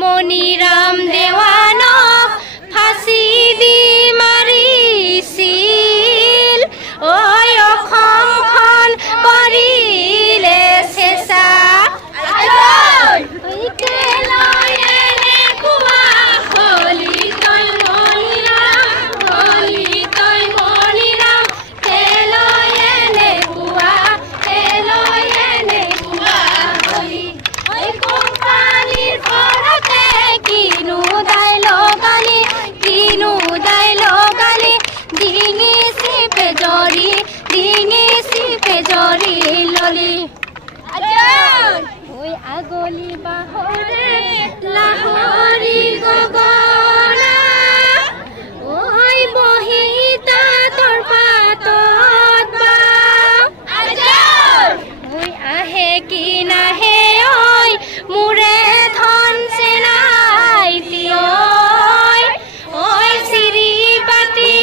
মনিৰাম দেৱানক ফাঁচি দি মাৰিছিল ঐ অসমখন কৰিলে চেঁচা আগলি বাহৰে লাহৰি গগনা ঐ বহিতা তৰ পাতত বা ঐ আহে কি নাহে ঐ মোৰে ধন চেনাইতি ঐ চিৰি পাতি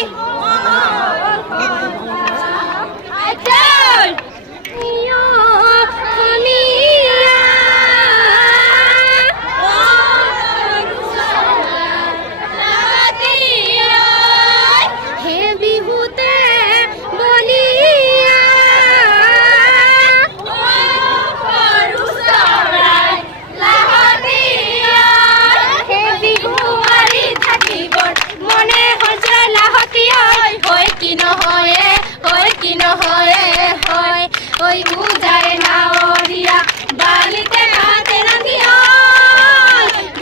ঐ বুজাই নাৱৰীয়া বালিতে ভাতে ৰান্ধিয়া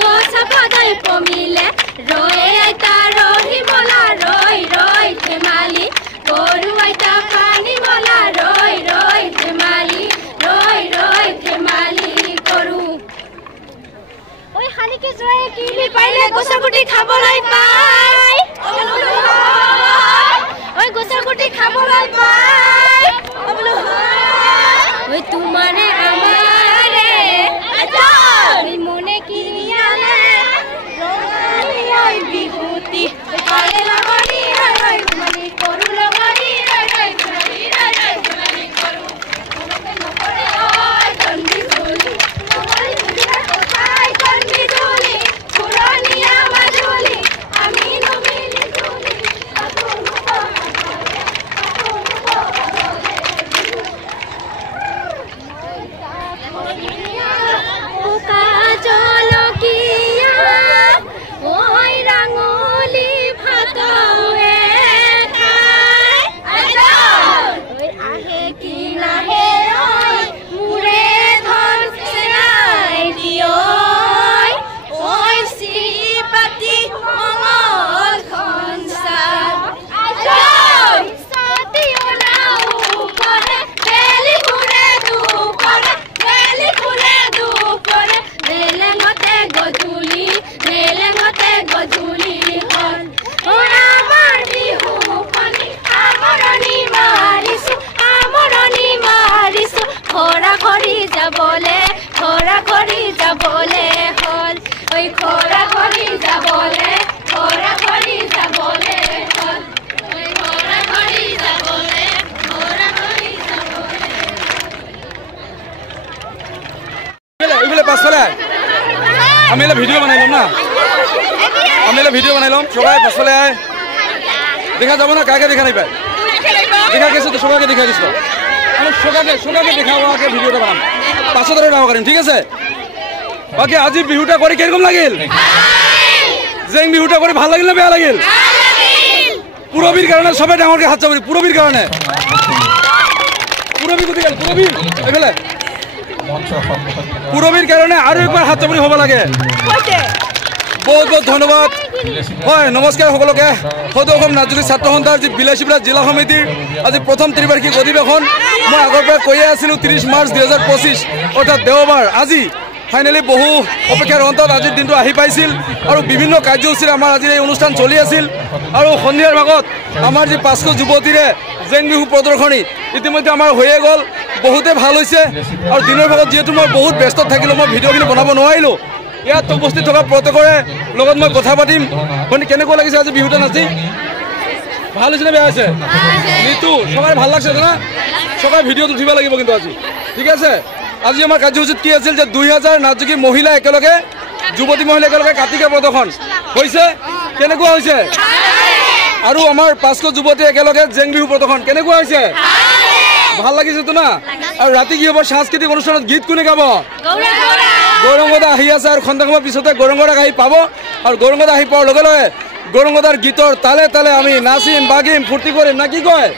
গছ পদাই পমিলে ৰৈ আইতা ৰহি বলা ৰৈ ৰৈ ধেমালি গৰু আইতা পানী বলা ৰৈ ৰৈ ধেমালি কৰো ঐ শালিকে জয়ে কিলি পাইলে গছৰ গুটি খাবলৈ পাই ঐ গছৰ গুটি খাবলৈ পাই ঐ তোমাৰে আমাৰে মনে কিনিয়ালে বিভূতি কৰো লগৰী আমি ভিডিও বনাই লম না ভিডিও বনাই লম সবাই পাছলে আয় দেখা যাব না কাকে দেখা নাই পায় দেখা গেছে তো সবাইকে দেখা গেছিল আমি সবাইকে দেখাবো আগে ভিডিওটা বানাম পাঁচশো ধরে নাও করেন ঠিক আছে বাকি আজি বিহুটা করে কিরকম লাগিল জেং বিহুটা করে ভাল লাগিল না বেয়া লাগিল পুরবীর কারণে সবাই ডাঙরকে হাত চাপি পুরবীর কারণে পুরবী কোথায় গেল পুরবী এফালে পুরবীর কারণে আরো একবার হাত চাপি হব লাগে বহুত বহুত ধন্যবাদ হয় নমস্কাৰ সকলকে সদৌ অসম ৰাজ্যিক ছাত্ৰ সন্থাৰ যি বিলাসীপুৰ জিলা সমিতিৰ আজি প্ৰথম ত্ৰিবাৰ্ষিক অধিৱেশন মই আগৰ পৰা কৈয়ে আছিলোঁ 30 মাৰ্চ 2025 অৰ্থাৎ দেওবাৰ আজি ফাইনেলি বহু অপেক্ষাৰ অন্তত আজিৰ দিনটো আহি পাইছিল আৰু বিভিন্ন কাৰ্যসূচীৰে আমাৰ আজিৰ এই অনুষ্ঠান চলি আছিল আৰু সন্ধিয়াৰ ভাগত আমাৰ যি 500 যুৱতীৰে জেং বিহু প্ৰদৰ্শনী ইতিমধ্যে আমাৰ হৈয়ে গ'ল বহুতে ভাল হৈছে আৰু দিনৰ ভাগত যিহেতু মই বহুত ব্যস্ত থাকিলোঁ মই ভিডিঅ'খিনি বনাব নোৱাৰিলোঁ ইয়াত উপস্থিত থকা প্ৰত্যেকৰে লগত মই কথা পাতিম মানে কেনেকুৱা লাগিছে আজি বিহুতে নাচি ভাল হৈছে নে বেয়া হৈছে নিতু সবাই ভাল লাগছে না সবাই ভিডিঅ'ত উঠিব লাগিব কিন্তু আজি ঠিক আছে আজি আমাৰ কাৰ্যসূচীত কি আছিল যে 2000 নাচযোগী মহিলা একেলগে যুৱতী মহিলা একেলগে কাটিকা প্ৰদৰ্শন হৈছে কেনেকুৱা হৈছে আৰু আমাৰ 500 যুৱতী একেলগে জেং বিহু প্ৰদৰ্শন কেনেকুৱা হৈছে ভাল লাগিছে তো না আৰু ৰাতি কি হ'ব সাংস্কৃতিক অনুষ্ঠানত গীত কোনে গাব গৌৰংগদা আহি আছে আৰু খন্তেকৰ পিছতে গৌৰংগদাক আহি পাব আৰু গৌৰংগদা আহি পোৱাৰ লগে লগে গৌৰংগদাৰ গীতৰ তালে তালে আমি নাচিম বাগিম ফূৰ্তি কৰিম না কি কয়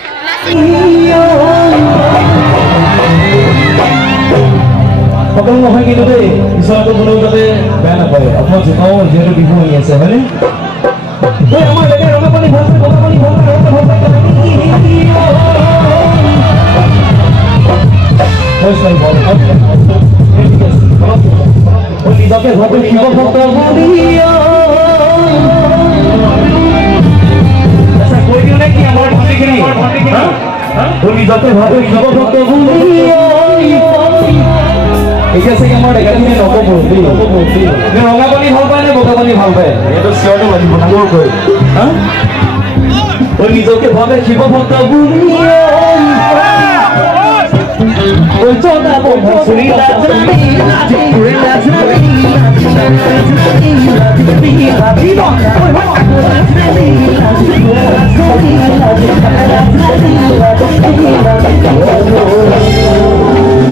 সকলো নহয় কিন্তু দেই ঈশ্বৰটো কোনো যাতে বেয়া নাপায় আপোনাক জনাও যিহেতু বিহু আহি আছে হয়নে আমাৰ ডেকা ৰঙাপানী ভাল পায় বগাপানী ভাল পায় নিজকে ভাবে শিৱ ভক্ত কৈ দিওঁ নে কি আমাৰ ভণ্টিখিনি নিজকে ভাবে শিৱ ভক্ত এতিয়া চাগে আমাৰ ডেকাখিনি নক'ব ৰঙাপানী ভাল পায় নে বগাপানী ভাল পায় এইটো চিঞৰটো লাগিব ডাঙৰ কৈ নিজকে ভাবে শিৱ ভক্ত বুলি